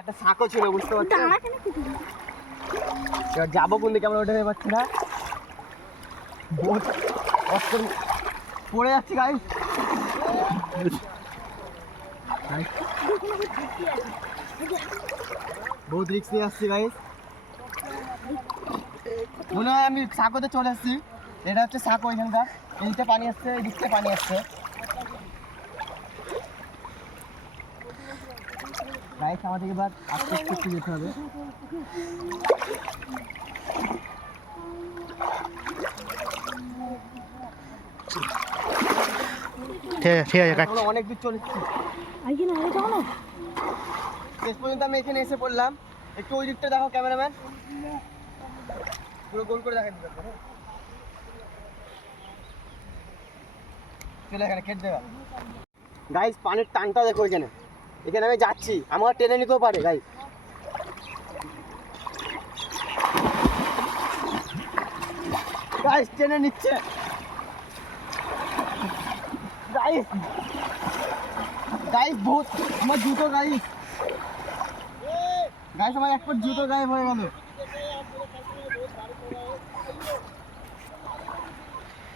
একটা সাঁকো ছিল, বুঝতে পারছি। এবার যাবো কোন দিকে আমরা ওটা পাচ্ছি না, পড়ে যাচ্ছি গাইস। বহুত রিস্ক নিয়ে আসছি গাইস। মনে হয় আমি সাঁকোতে চলে আসছি। এটা হচ্ছে সাঁকো, এখানকার এইদিকে পানি আসছে, এই দিক থেকে পানি আসছে গাইস। আমাদের এবার আস্তে আস্তে একটু যেতে হবে। ঠিক আছে, অনেক দূর চলে এসেছি। শেষ পর্যন্ত আমি এখানে এসে পড়লাম। একটু ওই দিকটা দেখো ক্যামেরাম্যান, পুরো গোল করে দেখা দিতে পারবে। চলে এখানে খেতে দেওয়া গাইস। পানির টানটা দেখো এখানে, এখানে আমি যাচ্ছি, আমার টেনে নিতেও পারে গাইস। গাইস টেনে নিচ্ছে গাইস। গাইস বহুত, আমার জুতো গাইস, গাইস আমার এক পাট জুতো গায়েব হয়ে গেল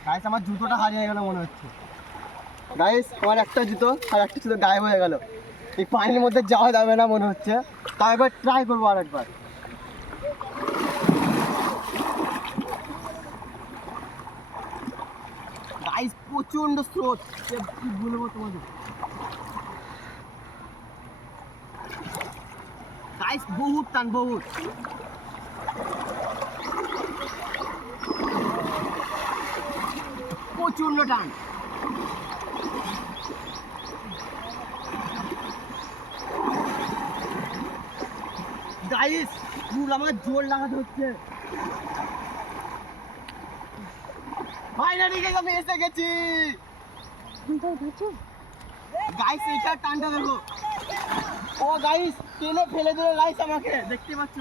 গাইস। আমার জুতোটা হারিয়ে গেল মনে হচ্ছে গাইস। আমার একটা জুতো আর একটা জুতো গায়েব হয়ে গেল। এই পানির মধ্যে যাওয়া যাবে না মনে হচ্ছে, তাই এবার ট্রাই করবো আর একবার। গাইস প্রচন্ড স্রোত, কি বলবো তোমাদের গাইস, বহুত টান, বহুত। প্রচন্ড টান গাইস, পুরো আমাকে জোর লাগাতে হচ্ছে। ফাইনালি গাইস আমি এসে গেছি গাইস। এইটা টানটা দেখো, ও গাইস টেনে ফেলে দিল গাইস আমাকে, দেখতে পাচ্ছ।